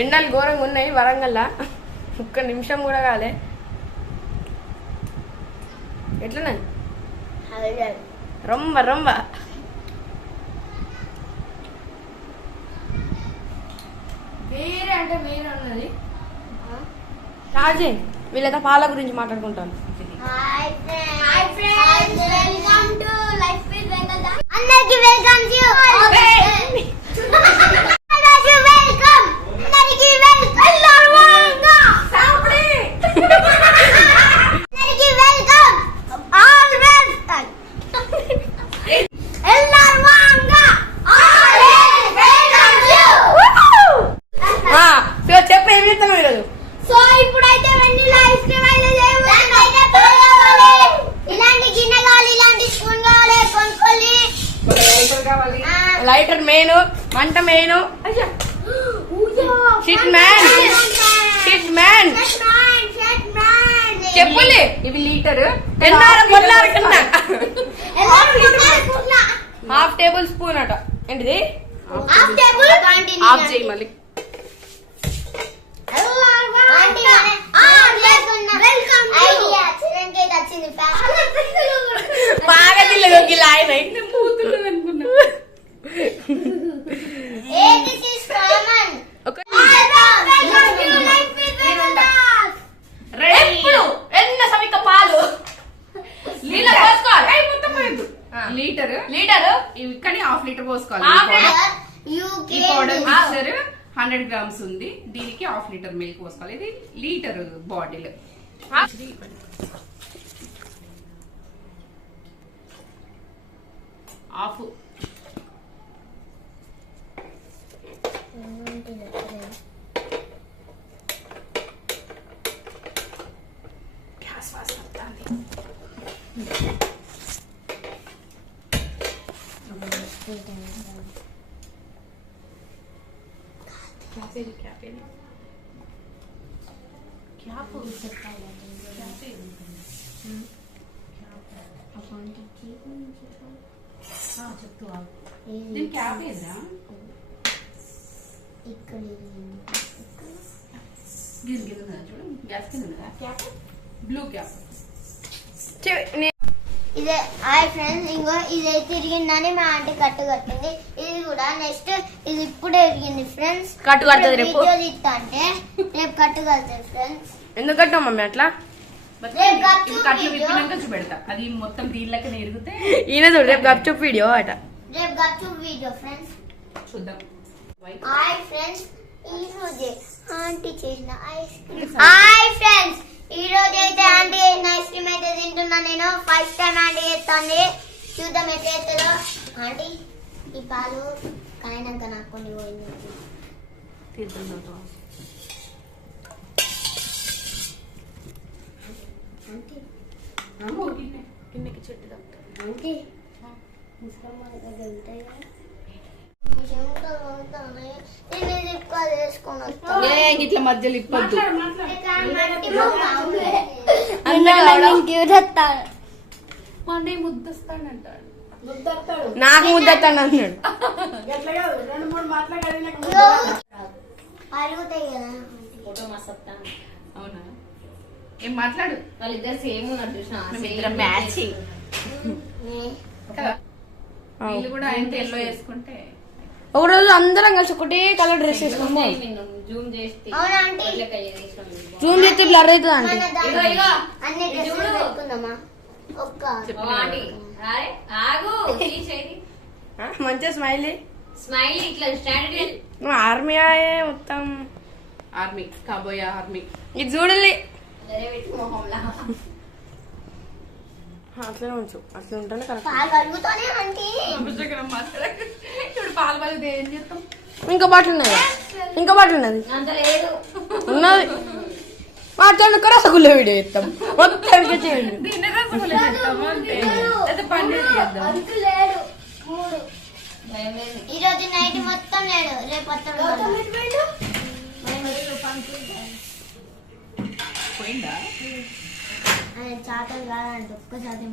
ఎండలు ఘోరంగా ఉన్నాయి వరంగల్లా. ఒక్క నిమిషం కూడా కాలే. ఎట్లున్నది రొంబ రొంబ. వేరే అంటే వేరే ఉన్నది రాజే వీళ్ళతో పాల గురించి మాట్లాడుకుంటాను. Hi friends hi friends welcome to life with Venkata అందరికి వెల్కమ్ టు అందరికి వెల్కమ్ అందరికి వెల్కమ్ అందరికి వెల్కమ్ ఆల్వేస్ ఎల్లారు వాంగా ఆల్వేస్ వెల్కమ్ ఆ, సో చెప్పు ఏం చెప్తాను ఈరోజు సో ఇప్పుడైతే వెన్నీలా ఐస్ క్రీమ్ అయితే చేయబోతున్నాం. ఇలాంటి గిన్నె కావాలి ఇలాంటి స్పూన్ కావాలి కొనుక్కోవాలి ఆ, లైటర్ మెయిన్ మంట main shit man shit man shut man, shut man. చెప్పులే ఇవి లీటర్. హాఫ్ టేబుల్ స్పూన్ అట. ఏంటిది? Half table? ఆఫ్ చేయి మళ్ళీ. ఎల్లారు ఆంటీ మన- ఆ, లేకున్నా. ఐడియా చిరంకి అయితే వచ్చింది ఫ్యాషన్. బాగా తిల్లదు ఇలా ఆయన ఏ దిస్ ఇస్ కామన్ ఒక రెడీ ఎప్పుడు ఎన్న సమిక పాలు నీళ్ళ పోసుకోవాలి ఏయ్, మొత్తం పోయొద్దు. ఆ. లీటర్ లీటరు ఇవి కానీ హాఫ్ లీటర్ పోసుకోవాలి హాఫ్ ఈ పౌడర్- యూ ఈ పౌడర్ మిక్చర్ హండ్రెడ్ గ్రామ్స్ ఉంది దీనికి హాఫ్ లీటర్ మిల్క్ పోసుకోవాలి ఇది లీటర్ బాటిల్ ఆఫ్ గ్యాస్ వాసన వస్తుంది. క్యాప్ ఏది? క్యాప్ చెప్తూ. దీని క్యాప్ ఏదా ఇక్కడ గిన్నె ఉన్నదా చూడు గ్యాస్ కింద బ్లూ క్యాప్ ఇదే హాయ్ ఫ్రెండ్స్ ఇంకో ఇది తిరిగిందని మా ఆంటీ కట్టు కట్టింది. ఇది కూడా నెక్స్ట్ ఇది ఇప్పుడే ఎరిగింది ఫ్రెండ్స్. కట్టు కడుతుంది రేపు? వీడియో తీస్తా అంటే రేపు కట్టు కడుతుంది ఫ్రెండ్స్. ఎందుకు కట్టాం మమ్మీ అట్లా? అది మొత్తం దీనిలకి ఎరిగితే ఈయన చూడు రేపు గప్చుప్ వీడియో అట. రేపు గచ్చు వీడియో ఫ్రెండ్స్. చూద్దాం. Hi friends. ఈ రోజే ఆంటీ చేసిన ఐస్ క్రీమ్. Hi friends. ఈ రోజు అయితే ఆంటీ ఐస్ క్రీమ్ అయితే తింటున్నా నేను. ఫస్ట్ టైం ఆంటీ చేస్తుంది. చూద్దాం ఎట్లా చేస్తుందో. ఆంటీ ఈ పాలు కాయినాక నాకు కొన్ని పోయింది. ఆంటీ చెట్టు ఆంటీ ముసలమ్మ దగ్గర ఉంటాయి? కదా చెమటలు పోతున్నాయి. నేను ఇది ఎక్కువ చేసుకొని వస్తాను ఇట్లా మధ్యలో ఇప్పొద్దు. నాకు ముద్దతాను అన్నాడు అవునా? ఏం మాట్లాడు? వాళ్ళిద్దరు సేమ్ ఉన్నారు చూసిన కదా? వీళ్ళు కూడా ఆయన ఎల్లో వేసుకుంటే ఒక రోజు అందరం కలిసి ఒకటే కలర్ డ్రెస్ వేసుకుందాం. జూమ్ చేస్తే. జూమ్ బ్లర్ అవుతుంది అంటే మంచిగా స్మైల్. స్మైల్ ఇట్లా స్టాండర్డ్ నువ్వు ఆర్మీ ఆయే మొత్తం. ఆర్మీ కాబోయే ఆర్మీ. ఇది చూడాలి. అట్లనే ఉంచు అట్లా ఉంటేనే కరెక్ట్. ఇంకా బాటిల్ ఉన్నది ఇంకా బాటిల్ ఉన్నది. ఉన్నది మాట్లాడు రసగుల్ల వీడియో ఇస్తాం మొత్తం చేయండి దీన్ని రసగుల్లా చేస్తామా అంటే లేదా పన్నీర్ చేద్దాం. అంకు లేడు. మూడు. భయం లేదు ఈ రోజు నైట్ మొత్తం లేడు. రేపు పోయిందా కాదంట ఒక్క చాటం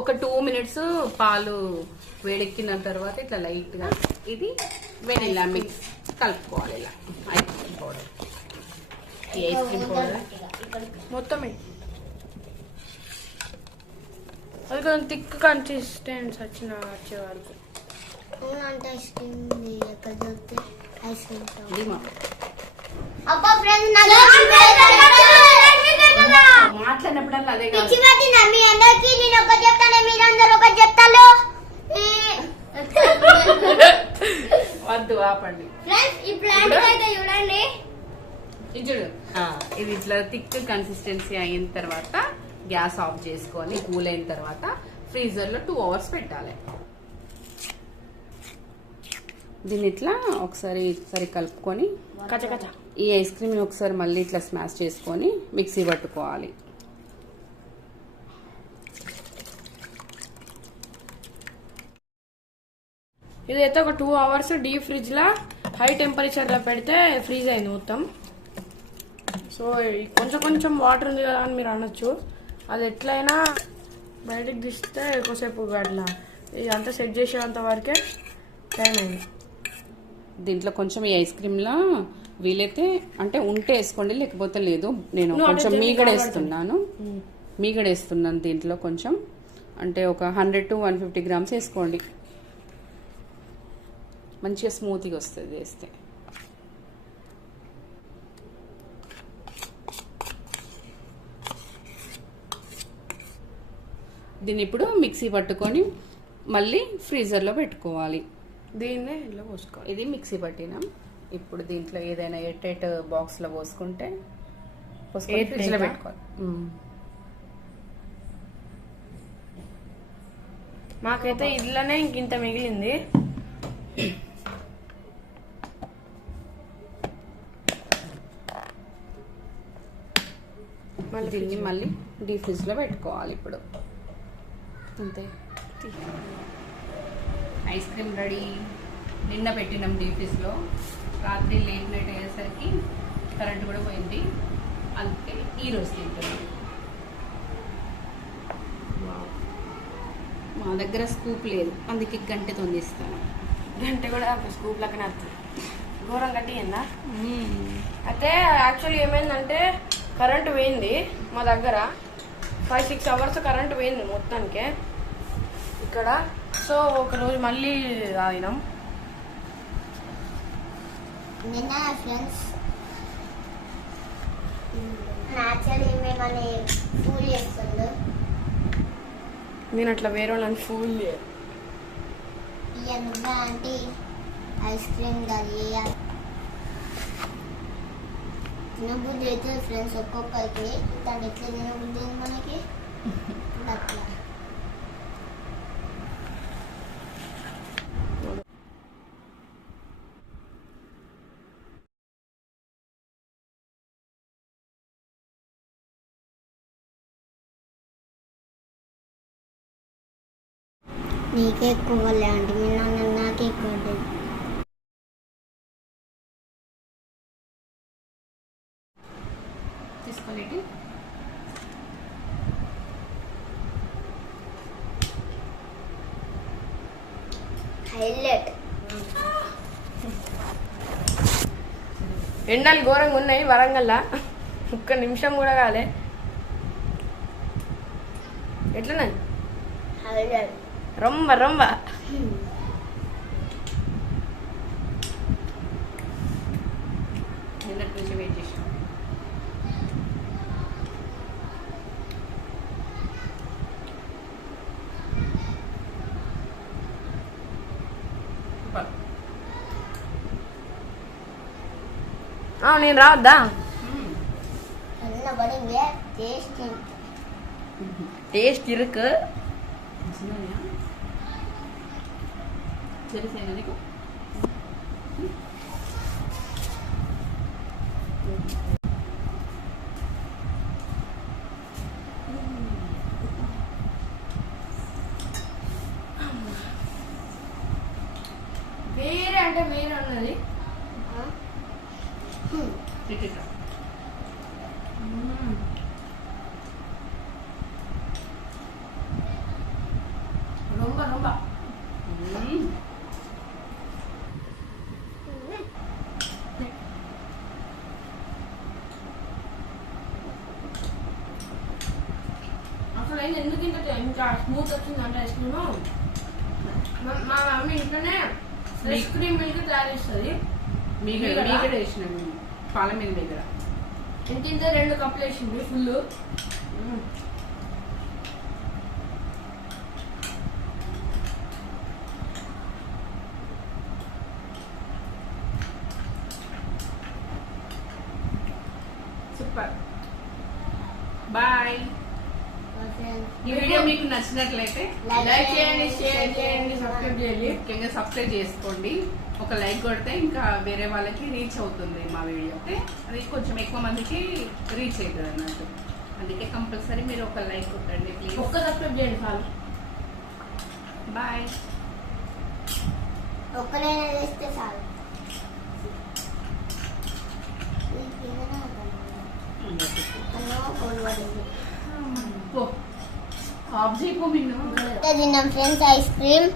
ఒక టూ మినిట్స్ పాలు వేడెక్కిన తర్వాత ఇట్లా లైట్గా ఇది వెనిలా మిక్స్ కలుపుకోవాలి ఇలా. ఐస్ క్రీమ్ పౌడర్ ఈ ఐస్ క్రీమ్ పౌడర్ మొత్తం. అది కొంచెం థిక్ కన్సిస్టెన్స్ వచ్చిన వచ్చే వరకు. ఐస్ క్రీమ్ ఎక్కడ ఐస్ క్రీమ్ అబ్బా ఫ్రెండ్స్ మాట్లాడినప్పుడల్లా అదే కాదు. పిచ్చి పట్టిందా మీ అందరికి నేను ఒకటి చెప్తాను మీరందరూ ఒకటి చెప్తాను. వద్దు ఆపండి. ఫ్రెండ్స్ ఈ ప్లాంట్ అయితే చూడండి. ఇది చూడు. ఆ, ఇది ఇట్లా థిక్ కన్సిస్టెన్సీ అయిన తర్వాత గ్యాస్ ఆఫ్ చేసుకొని కూల్ అయిన తర్వాత ఫ్రీజర్లో టూ అవర్స్ పెట్టాలి. దీన్ని ఇట్లా ఒకసారి ఒకసారి కలుపుకొని ఈ ఐస్ క్రీమ్ ఒకసారి మళ్ళీ ఇట్లా స్మాష్ చేసుకొని మిక్సీ పట్టుకోవాలి. ఇది అయితే ఒక టూ అవర్స్ డీప్ ఫ్రిడ్జ్ లా హై టెంపరేచర్లో పెడితే ఫ్రీజ్ అయింది మొత్తం. సో కొంచెం కొంచెం వాటర్ ఉంది కదా అని మీరు అనొచ్చు. అది ఎట్లయినా బయటికి తీస్తే ఎక్కువసేపు అట్లా ఇదంతా సెట్ చేసేంత వరకే టైం అయింది. దీంట్లో కొంచెం ఈ ఐస్ క్రీమ్ లా వీలైతే అంటే ఉంటే వేసుకోండి లేకపోతే లేదు. నేను కొంచెం అంటే మీగడ జల్దీ వేస్తున్నాను. మీగడ వేస్తున్నాను దీంట్లో కొంచెం. అంటే ఒక hundred to one fifty grams వేసుకోండి. మంచిగా స్మూత్గా వస్తుంది వేస్తే దీన్ని ఇప్పుడు మిక్సీ పట్టుకొని మళ్ళీ ఫ్రీజర్లో పెట్టుకోవాలి. దీన్నే ఇట్లా పోసుకోవాలి ఇది మిక్సీ పట్టినాం. ఇప్పుడు దీంట్లో ఏదైనా ఎయిట్ ఎయిట్ బాక్స్లో పోసుకుంటే పోసుకొని Air ఫ్రిడ్జ్లో tight ఆ? పెట్టుకోవాలి. మాకైతే ఇట్లనే ఇంకింత మిగిలింది. దీన్ని మళ్ళీ డీ ఫ్రిడ్జ్లో పెట్టుకోవాలి ఇప్పుడు. అంతే. Ice cream ready. నిన్న పెట్టినాం డీ ఫ్రిడ్జ్లో రాత్రి లేట్ నైట్ అయ్యేసరికి కరెంట్ కూడా పోయింది. అందుకే ఈ రోజు తింటున్నాం. మా దగ్గర స్కూప్ లేదు. అందుకే గంటె తొందిస్తాను గంట కూడా స్కూప్ లెక్కనే ఘోరం కట్టిందా అయితే యాక్చువల్లీ ఏమైందంటే కరెంట్ పోయింది మా దగ్గర. ఫైవ్ సిక్స్ అవర్స్ కరెంట్ పోయింది మొత్తానికి. ఇక్కడ. సో ఒక రోజు మళ్ళీ తాగినాం. నిన్న ఫ్రెండ్స్ యాక్చువల్లీ మిమ్మల్ని ఫూల్ చేస్తుండు? నేను అట్లా వేరే వాళ్ళని ఫూల్ ఇక నువ్వే ఆంటీ? ఐస్ క్రీమ్ అది తినబుద్ధి అయితే ఫ్రెండ్స్ ఒక్కొక్కరికి దాన్ని ఎట్లా తినబుద్ధి అయింది మనకి? అట్లా. నీకే ఎక్కువ అంటే మీ నాన్న నాకే ఎక్కువ లేదు. తీసుకోలేటి హైలైట్ ఎండలు ఘోరంగా ఉన్నాయి వరంగల్లా ఒక్క నిమిషం కూడా కాలే ఎట్లున్నాయి హైలైట్ రొంబ నేను రావద్దా మ్మ్. நல்ல படிங்க டேஸ்ட் టేస్ట్ ఇరుకు మంచిగున్నాయా? తెలిసేనా నీకు వేరే అంటే వేరే ఉన్నది ఇటు ఇటు. రొంబ రొంబ మ్మ్. అసలు అయినా ఎందుకు ఇంత ఇంకా స్మూత్ వచ్చిందంటే ఐస్ క్రీమ్ మా మమ్మీ ఇంట్లోనే ఫ్రెష్ క్రీమ్ మిల్క్ తయారు చేస్తుంది మీగడ వేసినాం. పాల మీద మీగడ రెండు కప్పులు వేసింది ఫుల్ సూపర్. బాయ్. ఈ వీడియో మీకు నచ్చినట్లయితే లైక్ చేయండి షేర్ చేయండి సబ్స్క్రైబ్ చేయండి. ముఖ్యంగా సబ్స్క్రైబ్ చేసుకోండి. ఒక లైక్ కొడితే ఇంకా వేరే వాళ్ళకి రీచ్ అవుతుంది మా వీడియో. ఓకే అది కొంచెం ఎక్కువ మందికి రీచ్ అవుతుంది అన్నట్టు. అందుకే కంపల్సరీ మీరు ఒక లైక్ కొట్టండి ప్లీజ్ ఒక్క సబ్స్క్రైబ్ చేయండి చాలు. బాయ్ ఒక్కడైనా చేస్తే చాలు. కోడి పడింది. ఆబ్జెక్ట్ చేయకో ఫ్రెండ్స్ ఐస్ క్రీమ్.